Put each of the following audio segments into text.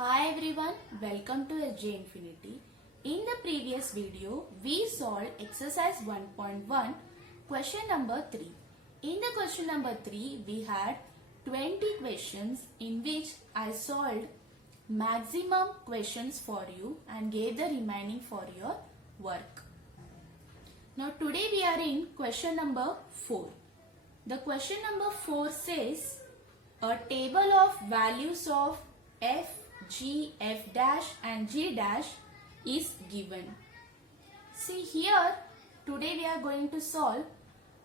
Hi everyone, welcome to SJ Infinity. In the previous video, we solved exercise 1.1, question number 3. In the question number 3, we had 20 questions in which I solved maximum questions for you and gave the remaining for your work. Now today we are in question number 4. The question number 4 says a table of values of f, g, f dash and g dash is given. See here, today we are going to solve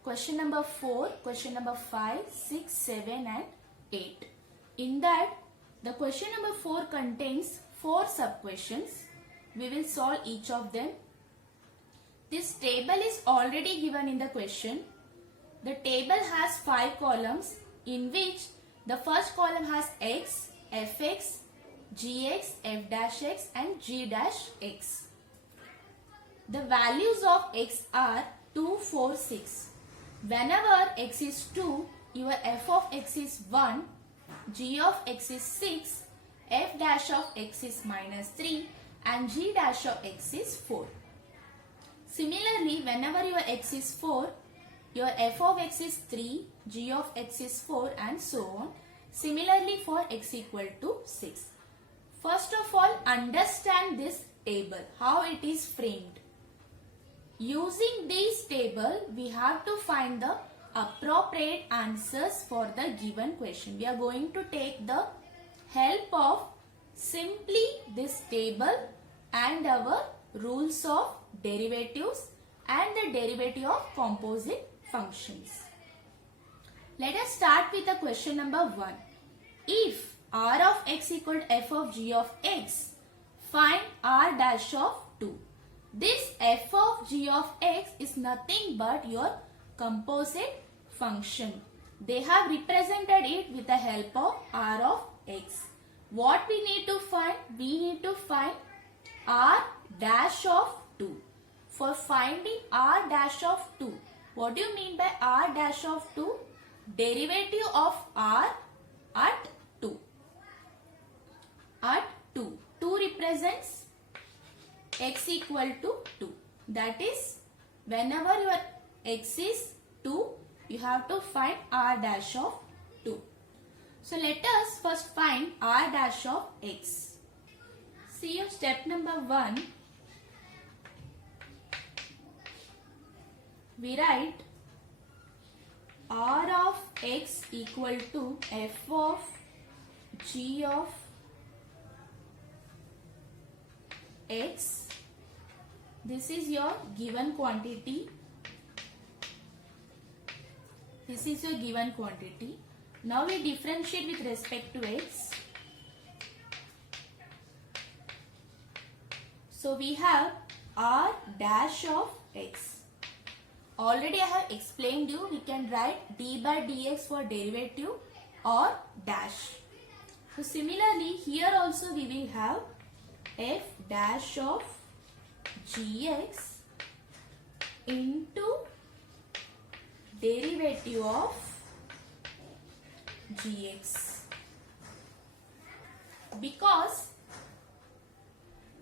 question number 4, question number 5, 6, 7 and 8. In that, the question number 4 contains 4 sub-questions. We will solve each of them. This table is already given in the question. The table has 5 columns in which the first column has x, fx, gx, f dash x and g dash x. The values of x are 2, 4, 6. Whenever x is 2, your f of x is 1, g of x is 6, f dash of x is minus 3 and g dash of x is 4. Similarly, whenever your x is 4, your f of x is 3, g of x is 4 and so on. Similarly for x equal to 6. First of all, understand this table, how it is framed. Using this table, we have to find the appropriate answers for the given question. We are going to take the help of simply this table and our rules of derivatives and the derivative of composite functions. Let us start with the question number 1. If r of x equal to f of g of x, find r dash of 2. This f of g of x is nothing but your composite function. They have represented it with the help of r of x. What we need to find? We need to find r dash of 2. For finding r dash of 2, what do you mean by r dash of 2? Derivative of r at 2. At 2. 2 represents x equal to 2. That is, whenever your x is 2, you have to find r dash of 2. So let us first find r dash of x. See your step number 1. We write r of x equal to f of g of x. This is your given quantity. This is your given quantity. Now we differentiate with respect to x. So we have r dash of x. Already I have explained you, we can write d by dx for derivative or dash. So similarly here also we will have f dash of gx into derivative of gx. Because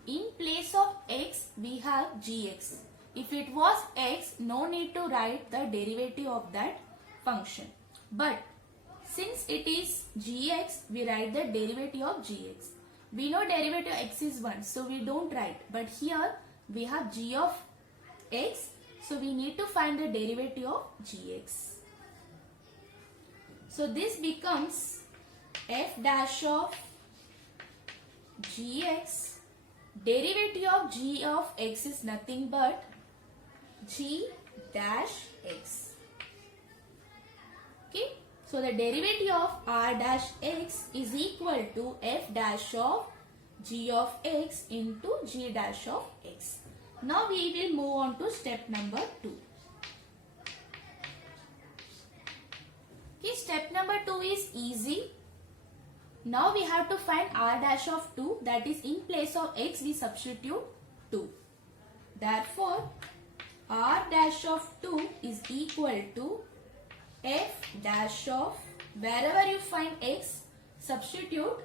in place of x we have gx. If it was x, no need to write the derivative of that function. But since it is gx, we write the derivative of gx. We know derivative of x is 1, so we don't write. But here we have g of x, so we need to find the derivative of gx. So this becomes f dash of gx. Derivative of g of x is nothing but g dash x. Okay. So the derivative of r dash x is equal to f dash of g of x into g dash of x. Now we will move on to step number 2. Okay, step number 2 is easy. Now we have to find r dash of 2, that is in place of x we substitute 2. Therefore, r dash of 2 is equal to f dash of, wherever you find x, substitute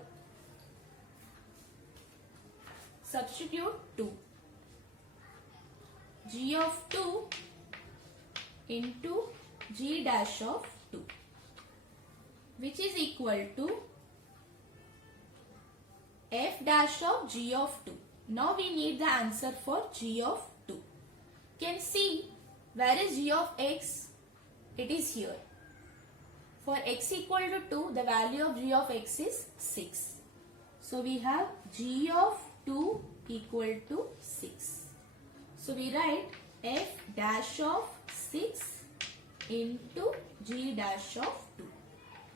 substitute 2. G of 2 into G dash of 2, which is equal to F dash of G of 2. Now we need the answer for G of 2. You can see where is G of x? It is here. For x equal to 2, the value of G of x is 6. So we have G of 2 equal to 6. So we write F dash of 6 into G dash of 2,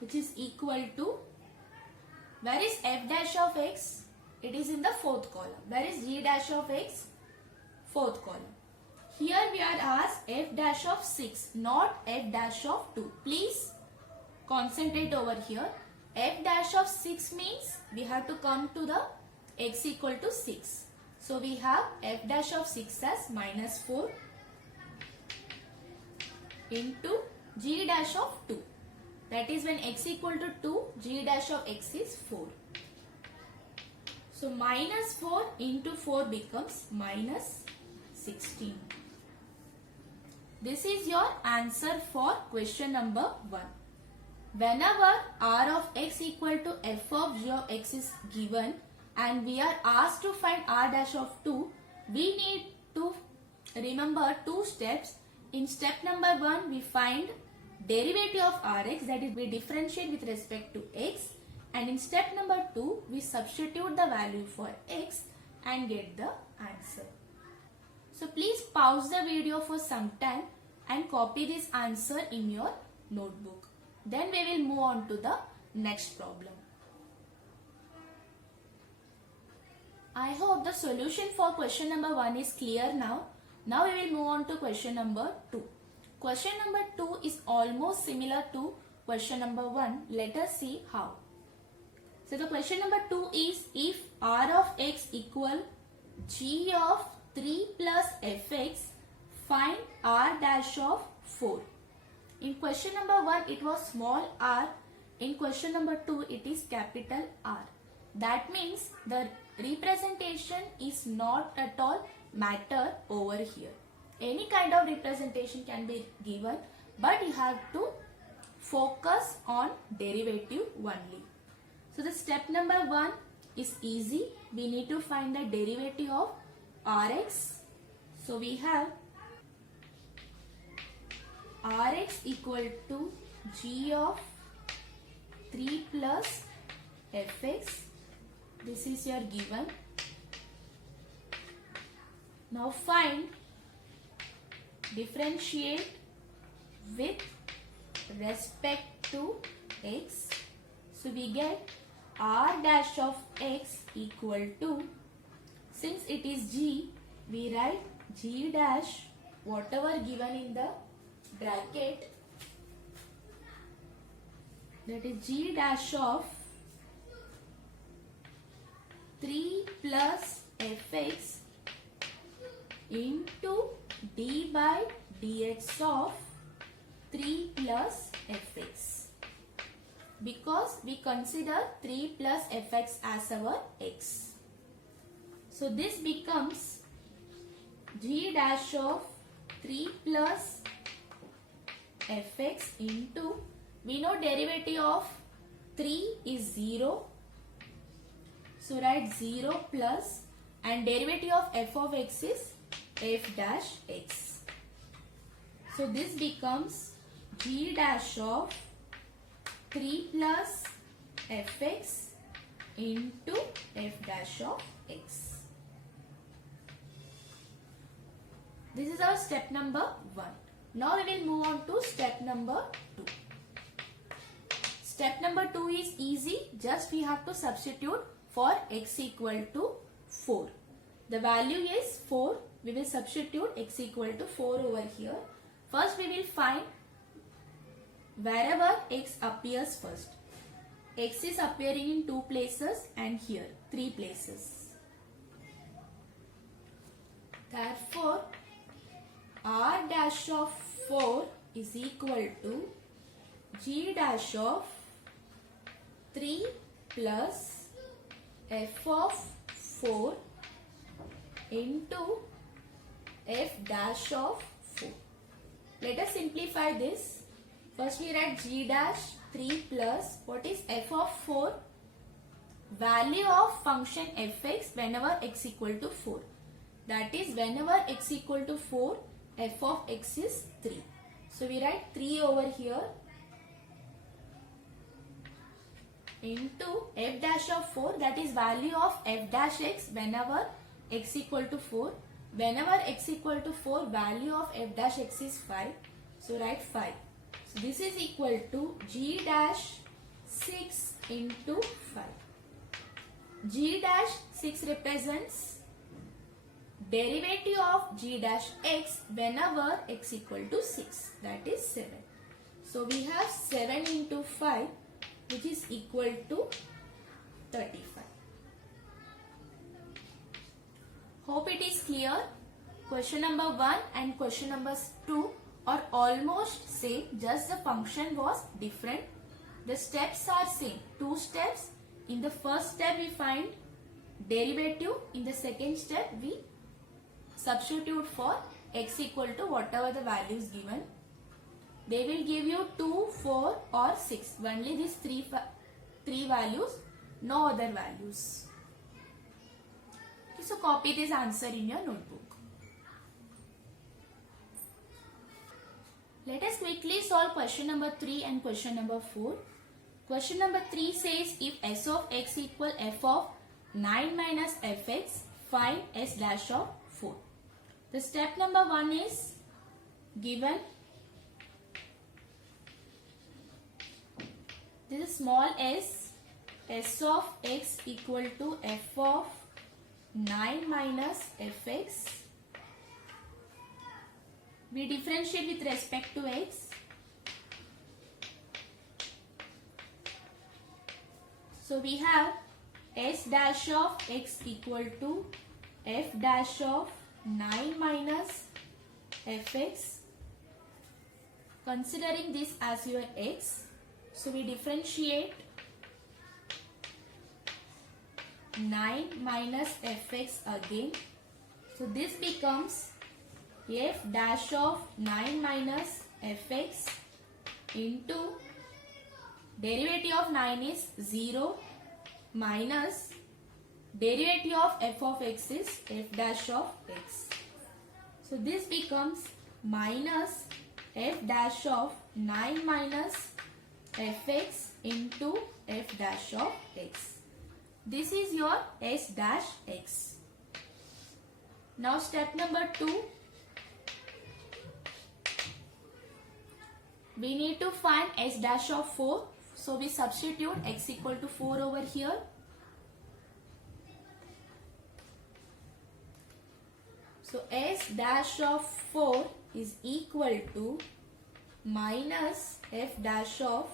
which is equal to, where is F dash of x? It is in the fourth column. Where is G dash of x? Fourth column. Here we are asked F dash of 6, not F dash of 2. Please concentrate over here. F dash of 6 means we have to come to the x equal to 6. So we have F dash of 6 as minus 4 into G dash of 2. That is when x equal to 2, G dash of x is 4. So minus 4 into 4 becomes minus 16. This is your answer for question number 1. Whenever r of x equal to f of g of x is given and we are asked to find r dash of 2, we need to remember 2 steps. In step number 1, we find derivative of rx, that is we differentiate with respect to x, and in step number 2, we substitute the value for x and get the answer. So please pause the video for some time and copy this answer in your notebook. Then we will move on to the next problem. I hope the solution for question number 1 is clear now. Now we will move on to question number 2. Question number 2 is almost similar to question number 1. Let us see how. So the question number 2 is, if r of x equal g of 3 plus fx, find r dash of 4. In question number 1 it was small r. In question number 2 it is capital R. That means the representation is not at all matter over here. Any kind of representation can be given, but you have to focus on derivative only. So the step number 1 is easy. We need to find the derivative of Rx. So we have Rx equal to g of 3 plus fx. This is your given. Now find, differentiate with respect to x. So we get r dash of x equal to, since it is g, we write g dash, whatever given in the bracket, that is g dash of 3 plus fx into d by dx of 3 plus fx, because we consider 3 plus fx as our x. So this becomes g dash of 3 plus fx into, we know derivative of 3 is 0. So write 0 plus, and derivative of f of x is f dash x. So this becomes g dash of 3 plus fx into f dash of x. This is our step number 1. Now we will move on to step number 2. Step number 2 is easy. Just we have to substitute for x equal to 4. The value is 4. We will substitute x equal to 4 over here. First we will find wherever x appears first. X is appearing in 2 places and here 3 places. Therefore, r dash of 4 is equal to g dash of 3 plus f of 4 into f dash of 4. Let us simplify this. First we write g dash 3 plus what is f of 4? Value of function fx whenever x equal to 4. That is whenever x equal to 4, f of x is 3. So we write 3 over here into f dash of 4, that is value of f dash x whenever x equal to 4. Whenever x equal to 4, value of f dash x is 5. So write 5. So this is equal to g dash 6 into 5. G dash 6 represents derivative of g dash x whenever x equal to 6, that is 7. So we have 7 into 5, which is equal to 35. Hope it is clear. Question number 1 and question number 2 are almost same, just the function was different. The steps are same, 2 steps. In the first step we find derivative, in the second step we substitute for x equal to whatever the values given. They will give you 2, 4 or 6. Only these three values, no other values. Okay, so copy this answer in your notebook. Let us quickly solve question number 3 and question number 4. Question number 3 says if s of x equal f of 9 minus fx, find s dash of 4. The step number 1 is given. This is small s of x equal to f of 9 minus fx. We differentiate with respect to x. So we have s dash of x equal to f dash of 9 minus fx. Considering this as your x, so we differentiate 9 minus fx again. So this becomes f dash of 9 minus fx into derivative of 9 is 0 minus derivative of f of x is f dash of x. So this becomes minus f dash of 9 minus fx into f dash of x. This is your s dash x. Now step number 2. We need to find s dash of 4. So we substitute x equal to 4 over here. So s dash of 4 is equal to minus f dash of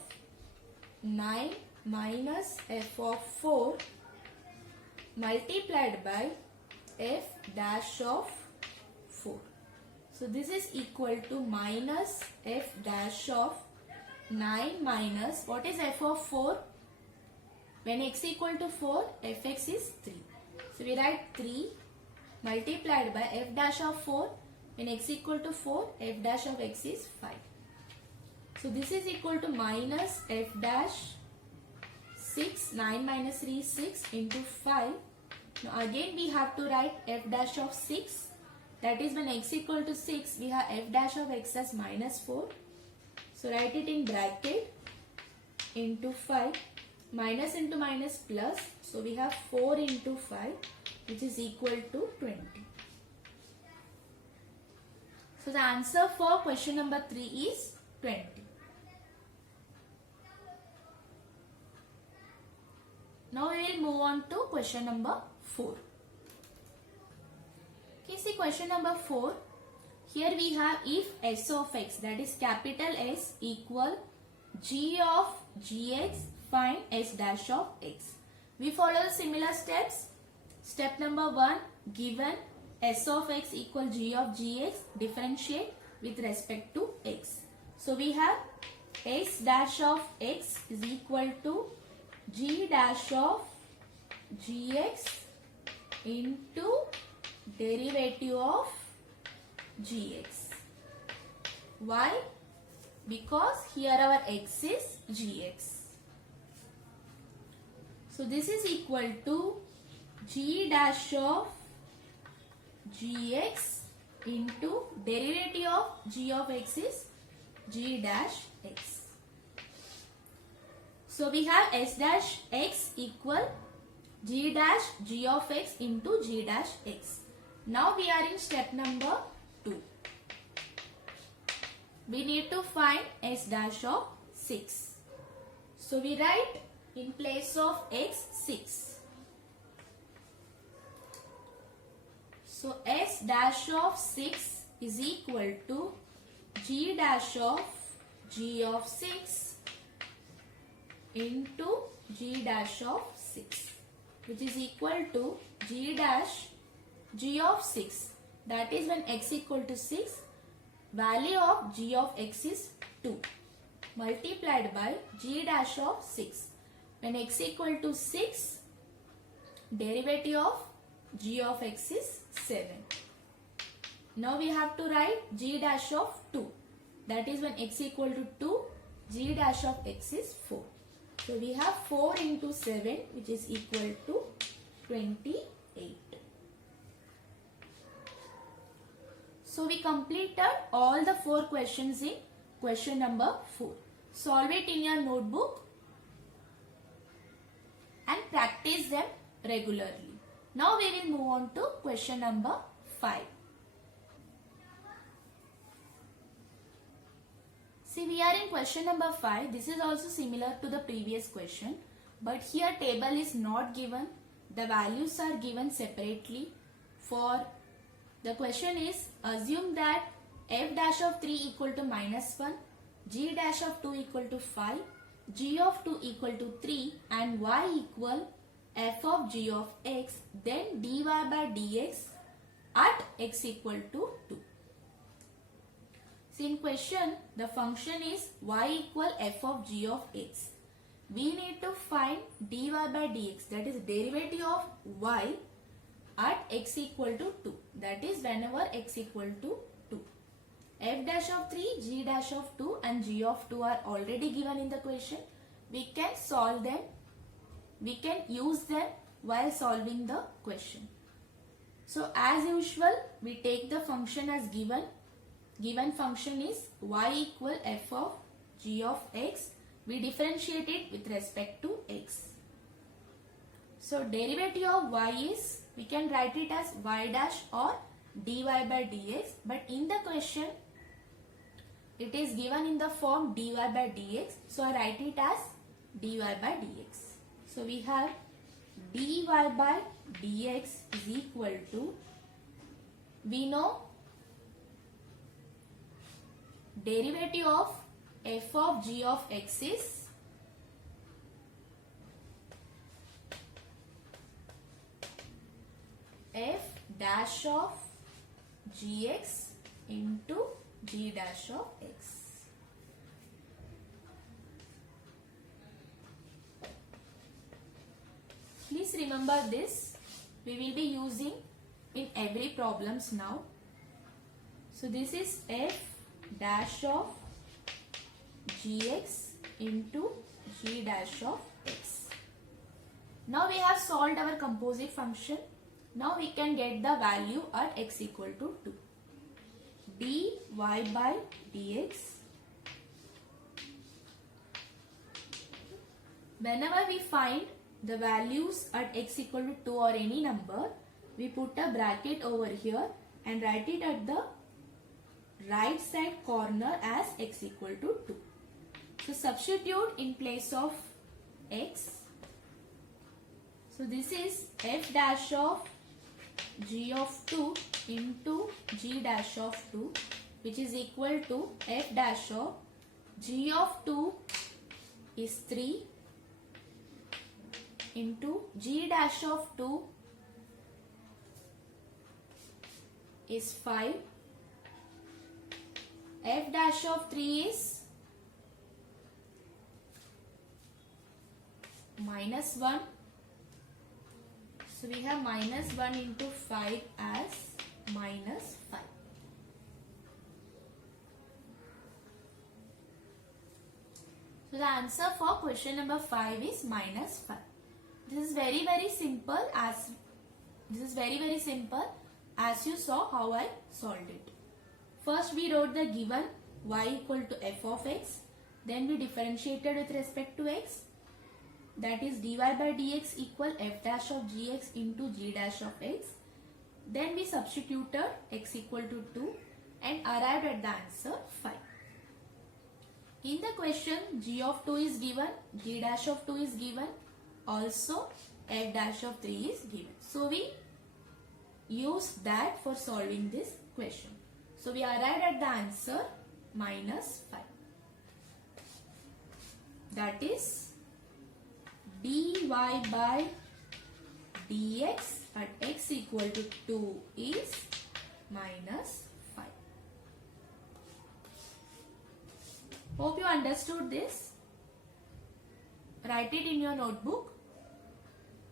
9 minus f of 4 multiplied by f dash of 4. So this is equal to minus f dash of 9 minus, what is f of 4? When x equal to 4, fx is 3. So we write 3 multiplied by f dash of 4. When x equal to 4, f dash of x is 5. So this is equal to minus f dash 6, 9 minus 3 is 6 into 5. Now again we have to write f dash of 6. That is when x equal to 6, we have f dash of x as minus 4. So write it in bracket into 5. Minus into minus plus. So we have 4 into 5, which is equal to 20. So the answer for question number 3 is 20. Now we will move on to question number 4. Okay, see question number 4. Here we have if s of x, that is capital S, equal g of gx, find s dash of x. We follow the similar steps. Step number 1, given s of x equal g of gx, differentiate with respect to x. So we have s dash of x is equal to g dash of gx into derivative of gx. Why? Because here our x is gx. So this is equal to g dash of gx into derivative of g of x is g dash x. So we have s dash x equal g dash g of x into g dash x. Now we are in step number 2. We need to find s dash of 6. So we write in place of x 6. So s dash of 6 is equal to g dash of g of 6 into g dash of 6, which is equal to g dash g of 6. That is when x equal to 6, value of g of x is 2 multiplied by g dash of 6. When x equal to 6, derivative of g of x is 7. Now we have to write g dash of 2. That is when x equal to 2, g dash of x is 4. So we have 4 into 7, which is equal to 28. So we completed all the 4 questions in question number 4. Solve it in your notebook and practice them regularly. Now we will move on to question number 5. See, we are in question number 5. This is also similar to the previous question, but here table is not given. The values are given separately. For the question is, assume that f dash of 3 equal to -1, g dash of 2 equal to 5, g of 2 equal to 3 and y equal f of g of x, then dy by dx at x equal to 2. So in question, the function is y equal f of g of x. We need to find dy by dx, that is derivative of y at x equal to 2. That is whenever x equal to 2. F dash of 3, g dash of 2 and g of 2 are already given in the question. We can solve them. We can use them while solving the question. So as usual, we take the function as given. Given function is y equal f of g of x. We differentiate it with respect to x. So derivative of y is, we can write it as y dash or dy by dx. But in the question, it is given in the form dy by dx. So I write it as dy by dx. So we have dy by dx is equal to, we know derivative of f of g of x is f dash of gx into g dash of x. Please remember this. We will be using in every problems now. So this is f dash of gx into g dash of x. Now we have solved our composite function. Now we can get the value at x equal to 2. dy by dx. Whenever we find the values at x equal to 2 or any number, we put a bracket over here and write it at the right side corner as x equal to 2. So substitute in place of x. So this is f dash of g of 2 into g dash of 2, which is equal to f dash of g of 2 is 3 into g dash of 2 is 5. F dash of 3 is -1. So we have minus 1 into 5 as minus 5. So the answer for question number 5 is minus 5. This is very simple as you saw how I solved it. First we wrote the given y equal to f of x. Then we differentiated with respect to x. That is dy by dx equal f dash of gx into g dash of x. Then we substituted x equal to 2 and arrived at the answer 5. In the question, g of 2 is given, g dash of 2 is given, also f dash of 3 is given. So we use that for solving this question. So we arrived at the answer minus 5. That is dy by dx at x equal to 2 is minus 5. Hope you understood this. Write it in your notebook.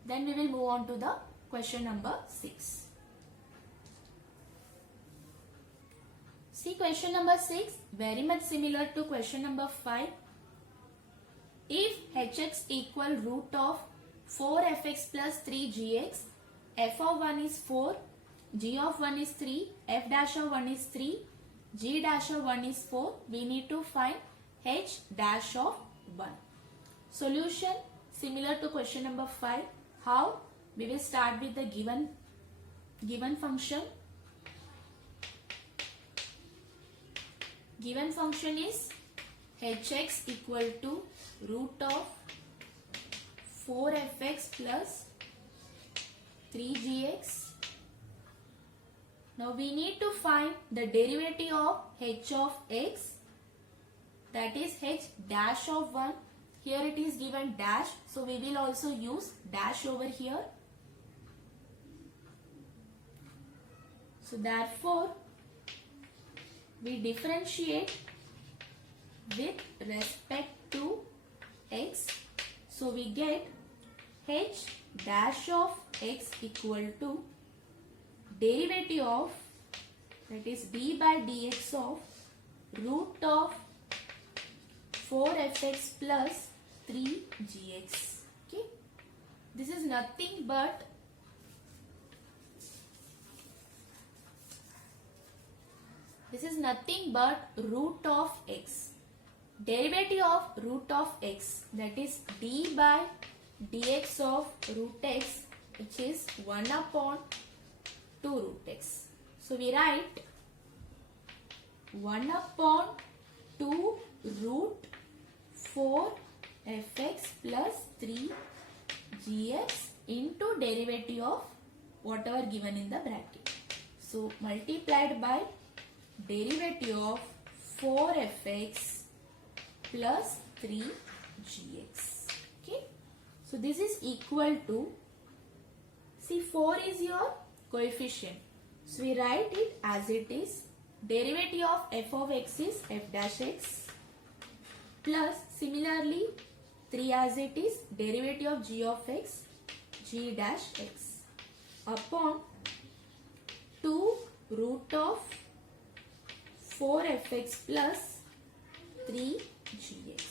Then we will move on to the question number 6. See question number 6, very much similar to question number 5. If hx equal root of 4fx plus 3gx, f of 1 is 4, g of 1 is 3, f dash of 1 is 3, g dash of 1 is 4, we need to find h dash of 1. Solution similar to question number 5. How? We will start with the given function. Given function is hx equal to root of 4fx plus 3gx. Now we need to find the derivative of h of x, that is h dash of 1. Here it is given dash, so we will also use dash over here. So therefore we differentiate with respect to x. So we get h dash of x equal to derivative of, that is d by dx of root of 4fx plus 3gx. Okay, this is nothing but root of x. Derivative of root of x, that is d by dx of root x, which is 1 upon 2 root x. So we write 1 upon 2 root 4 fx plus 3 gx into derivative of whatever given in the bracket. So multiplied by derivative of 4 fx plus 3 gx. Okay. So this is equal to, see 4 is your coefficient. So we write it as it is. Derivative of f of x is f dash x plus similarly 3 as it is, derivative of g of x, g dash x upon 2 root of 4 fx plus 3 gx.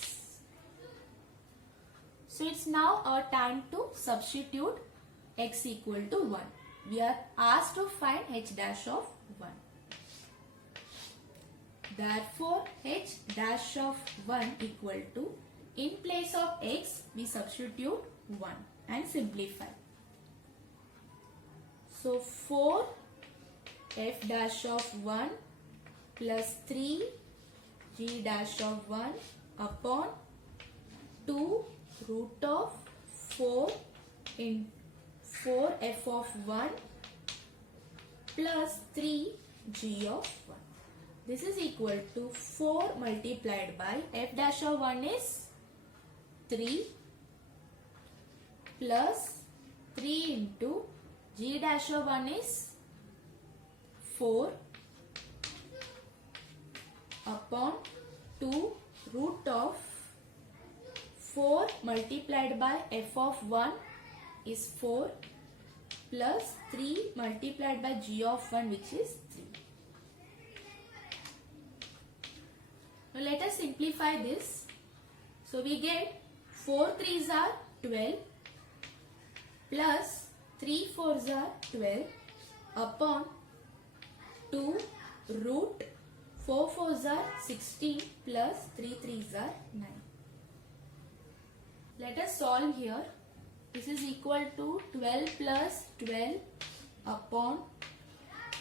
So it's now our time to substitute x equal to 1. We are asked to find h dash of 1. Therefore, h dash of 1 equal to, in place of x, we substitute 1 and simplify. So 4 f dash of 1 plus 3 g dash of 1 upon 2 root of 4 in 4 f of 1 plus 3 g of 1. This is equal to 4 multiplied by f dash of 1 is 3 plus 3 into g dash of 1 is 4 upon 2 root of 4 multiplied by f of 1 is 4 plus 3 multiplied by g of 1, which is 3. Now let us simplify this. So we get 4 3s are 12 plus 3 4s are 12 upon 2 root 4 4s are 16 plus 3 3s are 9. Let us solve here. This is equal to 12 plus 12 upon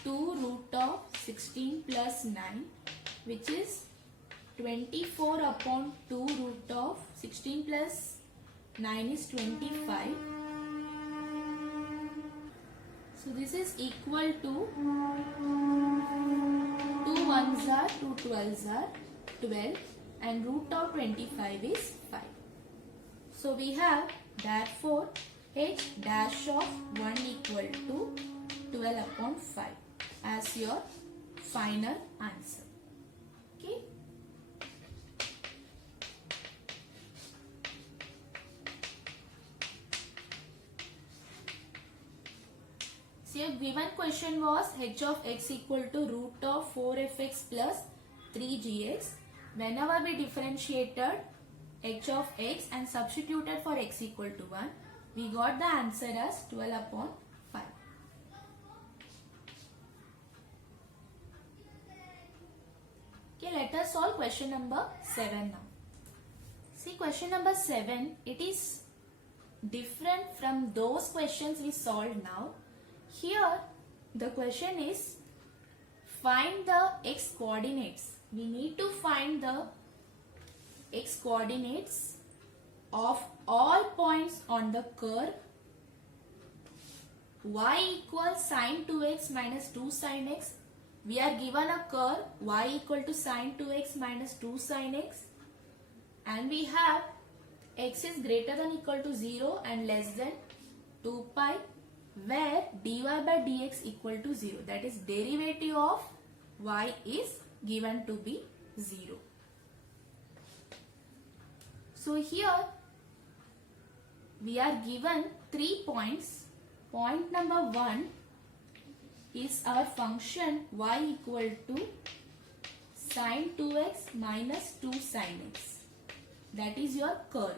2 root of 16 plus 9, which is 24 upon 2 root of 16 plus 9 is 25. So this is equal to 2 1s are 2 12s are 12 and root of 25 is 5. So we have therefore h dash of 1 equal to 12 upon 5 as your final answer. Okay. So your given question was h of x equal to root of 4fx plus 3gx. Whenever we differentiated h of x and substituted for x equal to 1, we got the answer as 12 upon 5. Okay, let us solve question number 7 now. See, question number 7, it is different from those questions we solved now. Here, the question is find the x coordinates. We need to find the x coordinates of all points on the curve y equals sine 2x minus 2 sine x. We are given a curve y equal to sine 2x minus 2 sine x, and we have x is greater than equal to 0 and less than 2 pi, where dy by dx equal to 0. That is, derivative of y is given to be 0. So here we are given 3 points. Point number 1 is our function y equal to sine 2x minus 2 sine x. That is your curve.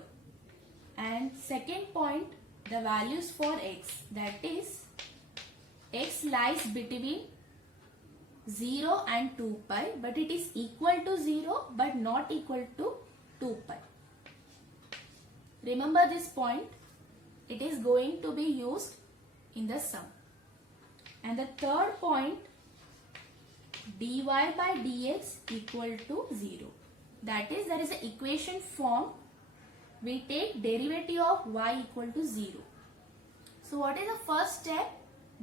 And second point, the values for x, that is x lies between 0 and 2 pi, but it is equal to 0 but not equal to 2 pi. Remember this point, it is going to be used in the sum. And the third point, dy by dx equal to 0. That is, there is an equation form. We take derivative of y equal to 0. So what is the first step?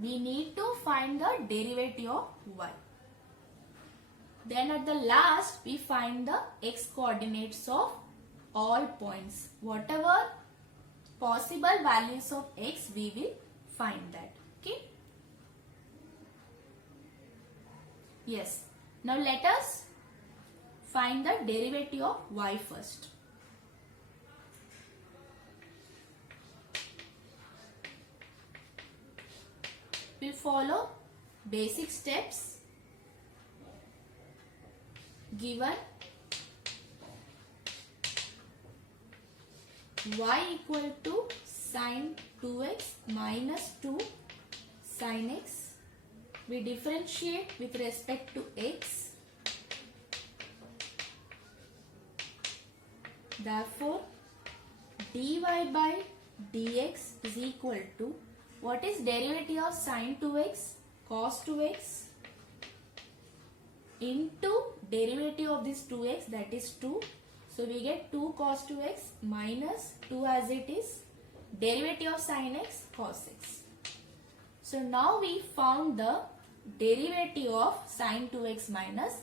We need to find the derivative of y. Then at the last, we find the x coordinates of all points. Whatever possible values of x, we will find that. Okay. Yes. Now let us find the derivative of y first. We follow basic steps given y equal to sine 2x minus 2 sine x. We differentiate with respect to x. Therefore, dy by dx is equal to, what is derivative of sine 2x? Cos 2x into derivative of this 2x, that is 2. So we get 2 cos 2x minus 2 as it is, derivative of sine x, cos x. So now we found the derivative of sine 2x minus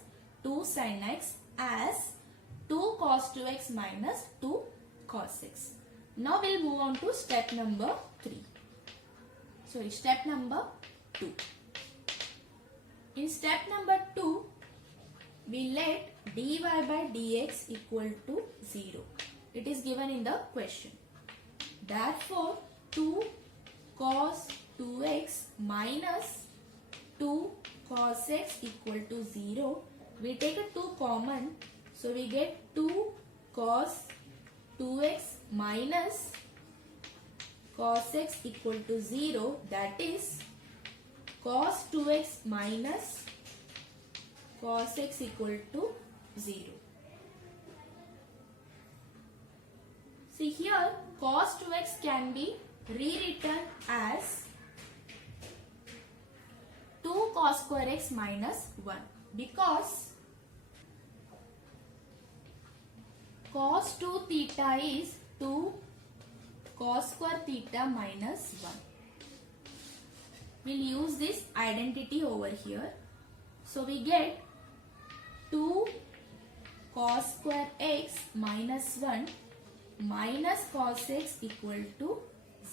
2 sine x as 2 cos 2x minus 2 cos x. Now we'll move on to step number 3. Sorry, step number 2. In step number 2, we let dy by dx equal to 0. It is given in the question. Therefore, 2 cos 2x minus 2 cos x equal to 0. We take a 2 common, so we get 2 cos 2x minus cos x equal to 0, that is cos 2x minus cos x equal to 0. See here, cos 2x can be rewritten as 2 cos square x minus 1, because cos 2 theta is 2 cos square theta minus 1. We'll use this identity over here. So we get 2 cos square x minus 1 minus cos x equal to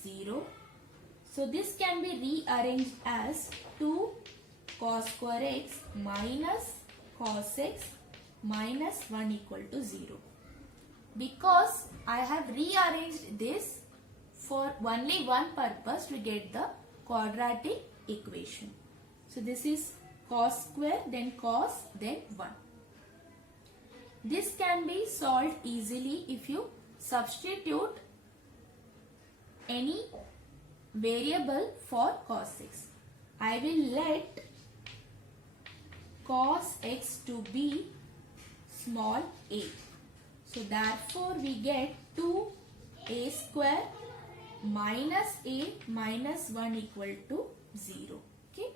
0. So this can be rearranged as 2 cos square x minus cos x minus 1 equal to 0. Because I have rearranged this for only one purpose, to get the quadratic equation. So this is cos square, then cos, then 1. This can be solved easily if you substitute any variable for cos x. I will let cos x to be small a. So therefore we get 2a square minus a minus 1 equal to 0. Okay.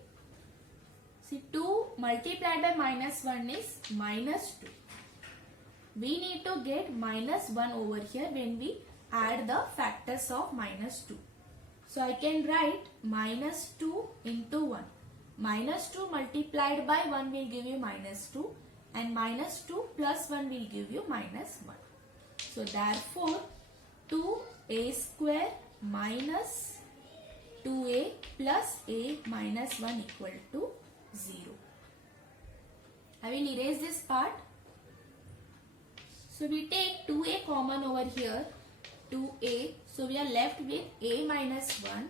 See, 2 multiplied by minus 1 is minus 2. We need to get minus 1 over here when we add the factors of minus 2. So I can write minus 2 into 1. Minus 2 multiplied by 1 will give you minus 2, and minus 2 plus 1 will give you minus 1. So therefore 2a square minus 2a plus a minus 1 equal to 0. I will erase this part. So we take 2a common over here, 2a. So we are left with a minus 1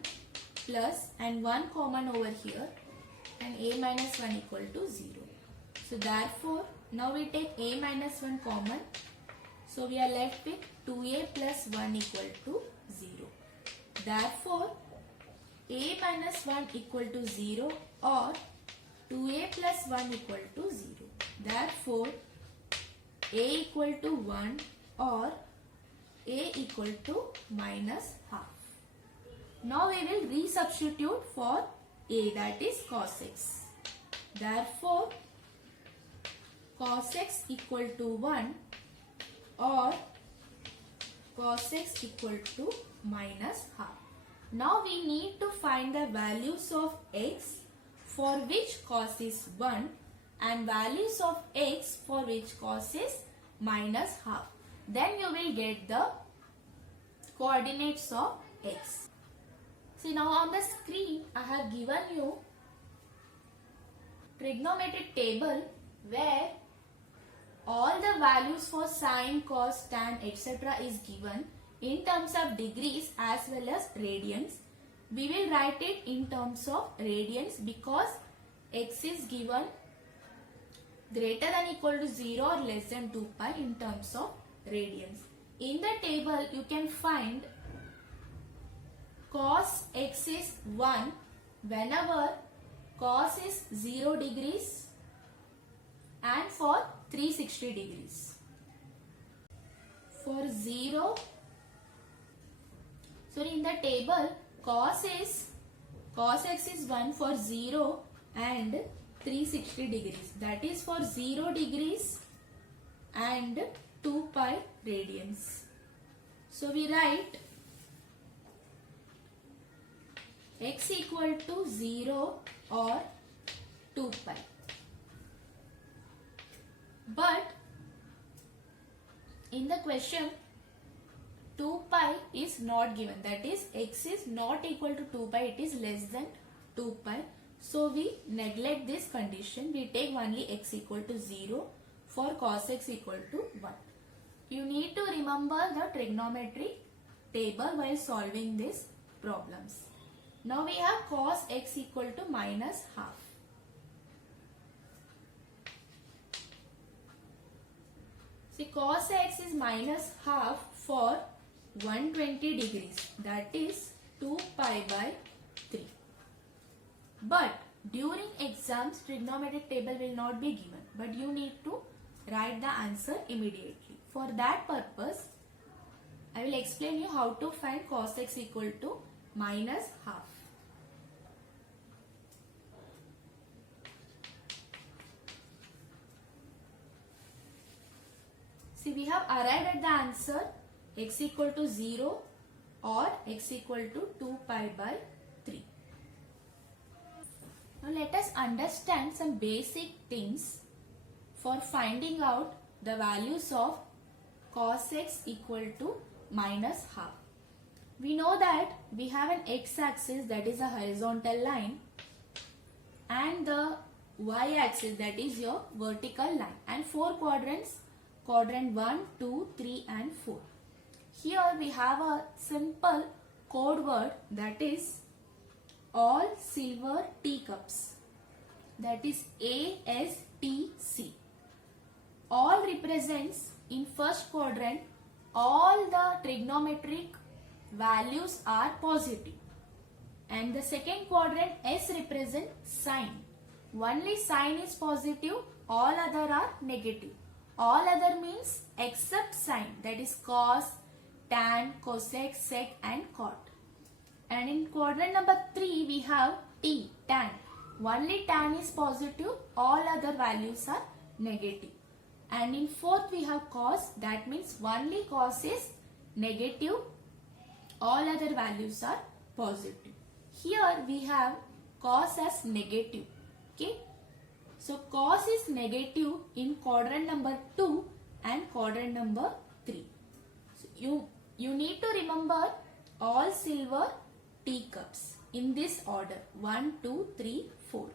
plus, and 1 common over here, and a minus 1 equal to 0. So therefore now we take a minus 1 common. So we are left with 2a plus 1 equal to 0. Therefore a minus 1 equal to 0, or 2a plus 1 equal to 0. Therefore a equal to 1, or a equal to minus half. Now we will resubstitute for a, that is cos x. Therefore cos x equal to 1, or cos x equal to minus half. Now we need to find the values of x for which cos is 1, and values of x for which cos is minus half. Then you will get the coordinates of x. See, now on the screen I have given you trigonometric table where all the values for sine, cos, tan, etc. is given in terms of degrees as well as radians. We will write it in terms of radians because x is given greater than equal to 0 or less than 2 pi in terms of radians. In the table you can find cos x is 1 whenever cos is 0 degrees and for 360 degrees. For 0, so in the table cos x is 1 for 0 and 360 degrees, that is for 0 degrees and 2 pi radians. So we write x equal to 0 or 2 pi. But in the question 2 pi is not given, that is x is not equal to 2 pi, it is less than 2 pi. So we neglect this condition, we take only x equal to 0 for cos x equal to 1. You need to remember the trigonometry table while solving these problems. Now we have cos x equal to minus half. See, cos x is minus half for 120 degrees, that is 2 pi by 3. But during exams, trigonometric table will not be given, but you need to write the answer immediately. For that purpose, I will explain you how to find cos x equal to minus half. See, we have arrived at the answer x equal to 0 or x equal to 2 pi by 3. Now let us understand some basic things for finding out the values of cos x equal to minus half. We know that we have an x-axis, that is a horizontal line, and the y-axis, that is your vertical line, and 4 quadrants, quadrant 1, 2, 3 and 4. Here we have a simple code word, that is all silver teacups, that is ASTC. All represents in first quadrant all the trigonometric values are positive, and the second quadrant S represent sign. Only sign is positive, all other are negative. All other means except sign, that is cos, tan, cosec, sec and cot. And in quadrant number 3 we have T, tan. Only tan is positive, all other values are negative. And in fourth we have cos, that means only cos is negative, all other values are positive. Here we have cos as negative. Okay. So cos is negative in quadrant number 2 and quadrant number 3. So you need to remember all silver teacups in this order 1, 2, 3, 4.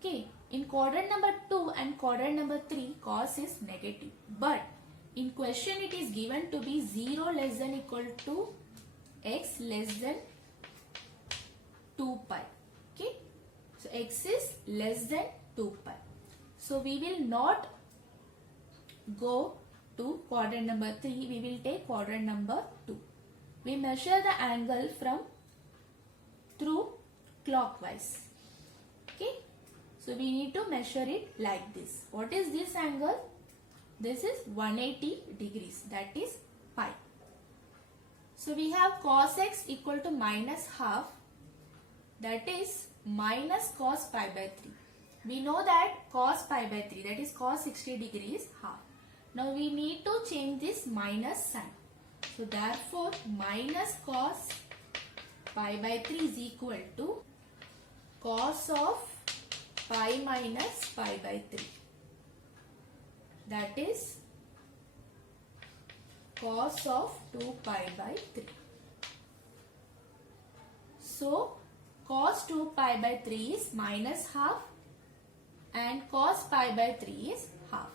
Okay. In quadrant number 2 and quadrant number 3, cos is negative. But in question it is given to be 0 less than equal to x less than 2 pi. Okay. So x is less than 2 pi. So we will not go to quadrant number 3. We will take quadrant number 2. We measure the angle through clockwise. Okay. So we need to measure it like this. What is this angle? This is 180 degrees, that is pi. So we have cos x equal to minus half, that is minus cos pi by 3. We know that cos pi by 3, that is cos 60 degrees half. Now we need to change this minus sign. So therefore minus cos pi by 3 is equal to cos of pi minus pi by 3. That is cos of 2 pi by 3. So cos 2 pi by 3 is minus half and cos pi by 3 is half.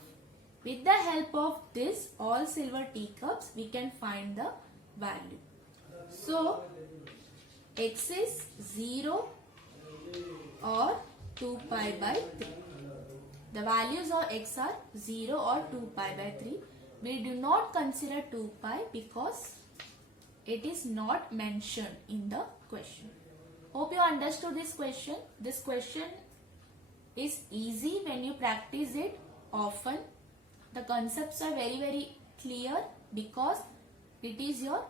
With the help of this all silver teacups, we can find the value. So x is 0 or 2 pi by 3. The values of x are 0 or 2 pi by 3. We do not consider 2 pi because it is not mentioned in the question. Hope you understood this question. This question is easy when you practice it often. The concepts are very clear because it is your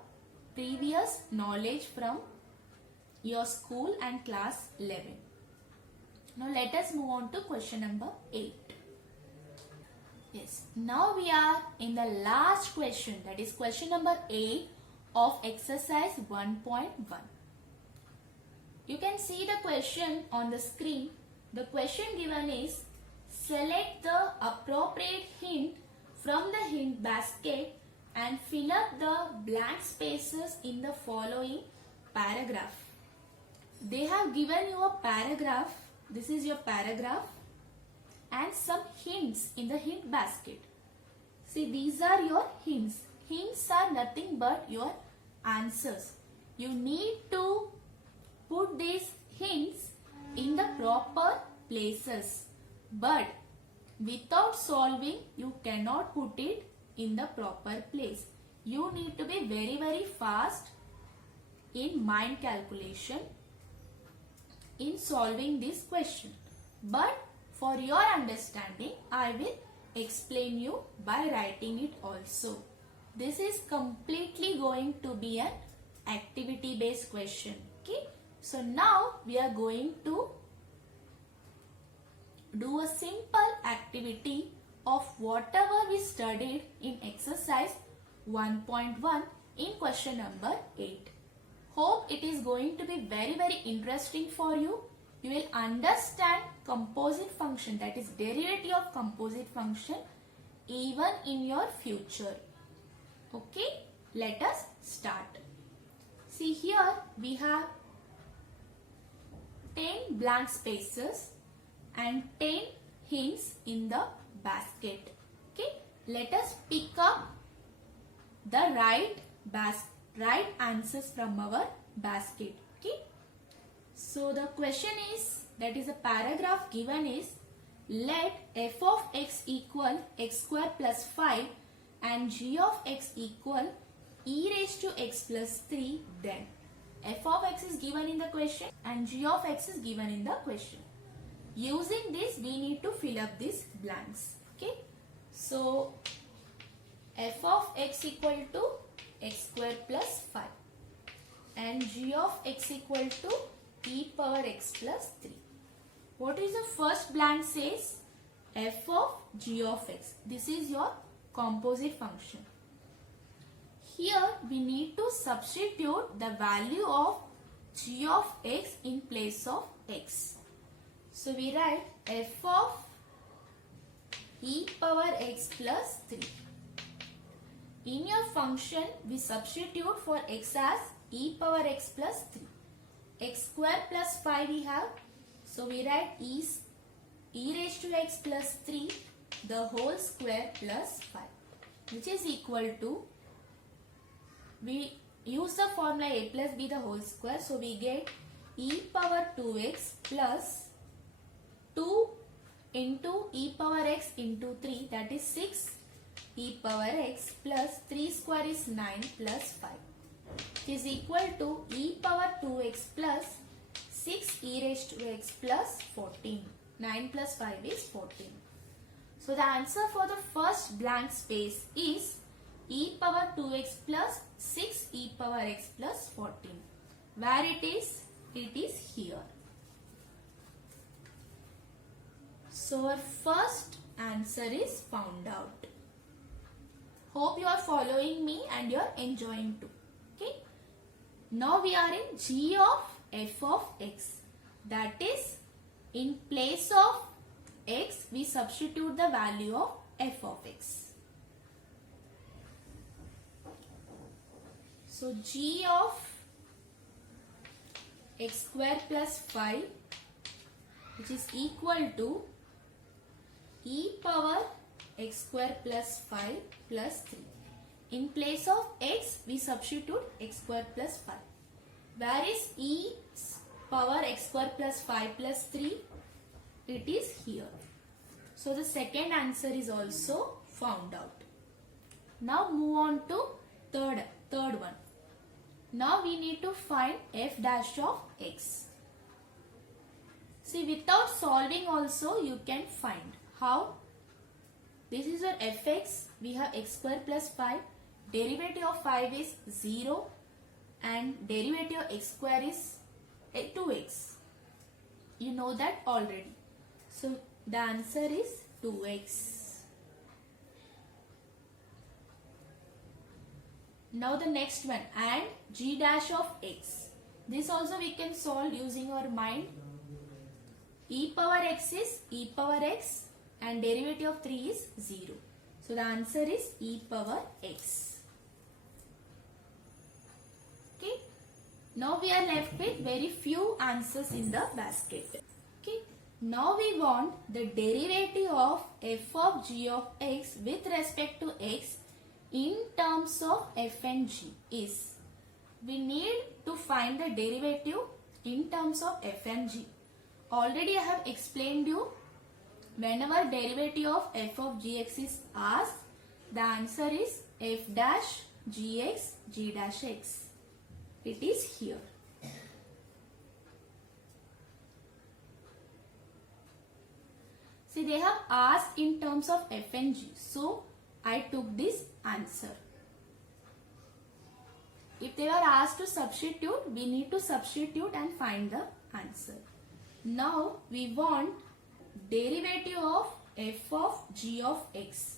previous knowledge from your school and class 11. Now let us move on to question number 8. Yes, now we are in the last question, that is question number 8 of exercise 1.1. You can see the question on the screen. The question given is, select the appropriate hint from the hint basket and fill up the blank spaces in the following paragraph. They have given you a paragraph. This is your paragraph and some hints in the hint basket. See, these are your hints. Hints are nothing but your answers. You need to put these hints in the proper places. But without solving, you cannot put it in the proper place. You need to be very fast in mind calculation in solving this question. But for your understanding, I will explain you by writing it also. This is completely going to be an activity based question. Okay. So now we are going to do a simple activity of whatever we studied in exercise 1.1 in question number 8. Hope it is going to be very interesting for you. You will understand composite function, that is derivative of composite function, even in your future. Okay, let us start. See, here we have 10 blank spaces and 10 hints in the basket. Okay, let us pick up the right answers from our basket. Okay, so the question is, that is a paragraph given is, let f of x equal x square plus 5 and g of x equal e raised to x plus 3, then f of x is given in the question and g of x is given in the question. Using this, we need to fill up these blanks. Okay, so f of x equal to x square plus 5 and g of x equal to e power x plus 3. What is the first blank says? F of g of x. This is your composite function. Here we need to substitute the value of g of x in place of x. So we write f of e power x plus 3. In your function, we substitute for x as e power x plus 3. X square plus 5 we have. So we write e raised to x plus 3 the whole square plus 5, which is equal to, we use the formula a plus b the whole square. So we get e power 2x plus 2 into e power x into 3, that is 6 e power x plus 3 square is 9 plus 5, which is equal to e power 2x plus 6 e raised to x plus 14. 9 plus 5 is 14. So the answer for the first blank space is e power 2x plus 6 e power x plus 14. Where it is? It is here. So our first answer is found out. Hope you are following me and you are enjoying too. Okay. Now we are in g of f of x. That is, in place of x, we substitute the value of f of x. So g of x square plus 5, which is equal to e power x square plus 5 plus 3. In place of x, we substitute x square plus 5. Where is e power x square plus 5 plus 3? It is here. So the second answer is also found out. Now move on to third one. Now we need to find f dash of x. See, without solving also you can find. How? This is your fx. We have x square plus 5. Derivative of 5 is 0 and derivative of x square is 2x. You know that already. So the answer is 2x. Now the next one, and g dash of x. This also we can solve using our mind. E power x is e power x and derivative of 3 is 0. So the answer is e power x. Okay. Now we are left with very few answers in the basket. Okay. Now we want the derivative of f of g of x with respect to x in terms of f and g is, we need to find the derivative in terms of f and g. Already I have explained you, whenever derivative of f of gx is asked, the answer is f dash gx g dash x. It is here. See, they have asked in terms of f and g, so I took this answer. If they are asked to substitute, we need to substitute and find the answer. Now we want derivative of f of g of x.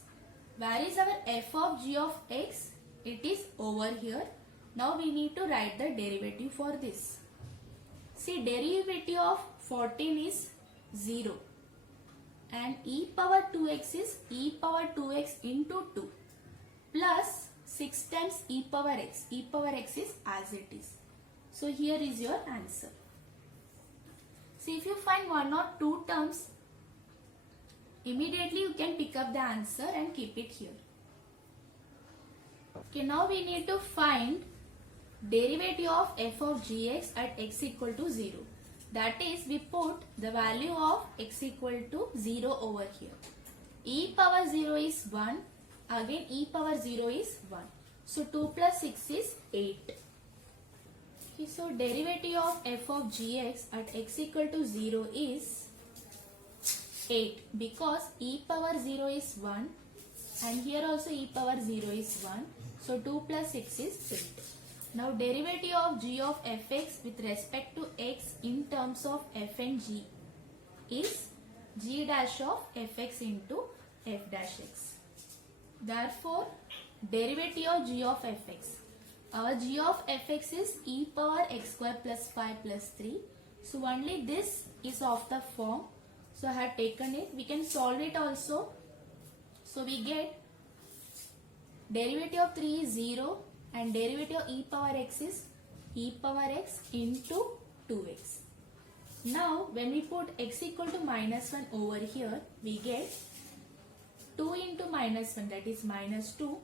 Where is our f of g of x? It is over here. Now we need to write the derivative for this. See, derivative of 14 is 0. And e power 2x is e power 2x into 2 plus 6 times e power x. E power x is as it is. So here is your answer. See, if you find one or two terms, immediately you can pick up the answer and keep it here. Okay, now we need to find derivative of f of gx at x equal to 0. That is, we put the value of x equal to 0 over here. E power 0 is 1. Again, e power 0 is 1. So 2 plus 6 is 8. Okay, so derivative of f of gx at x equal to 0 is 8, because e power 0 is 1 and here also e power 0 is 1. So 2 plus 6 is 8. Now derivative of g of fx with respect to x in terms of f and g is g dash of fx into f dash x. Therefore, derivative of g of fx. Our g of fx is e power x square plus 5 plus 3. So only this is of the form. So I have taken it. We can solve it also. So we get derivative of 3 is 0 and derivative of e power x is e power x into 2x. Now when we put x equal to minus 1 over here, we get 2 into minus 1, that is minus 2,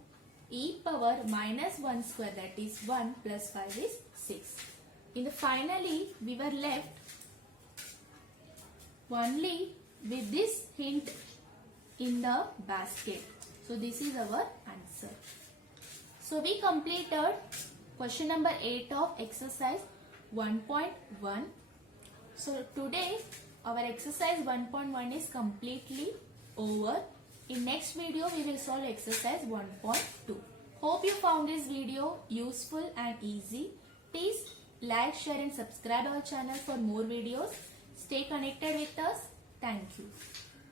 e power minus 1 square, that is 1 plus 5 is 6. In the finally we were left only with this hint in the basket. So this is our answer. So we completed question number 8 of exercise 1.1. So today our exercise 1.1 is completely over. In next video we will solve exercise 1.2. Hope you found this video useful and easy. Please like, share and subscribe our channel for more videos. Stay connected with us. Thank you.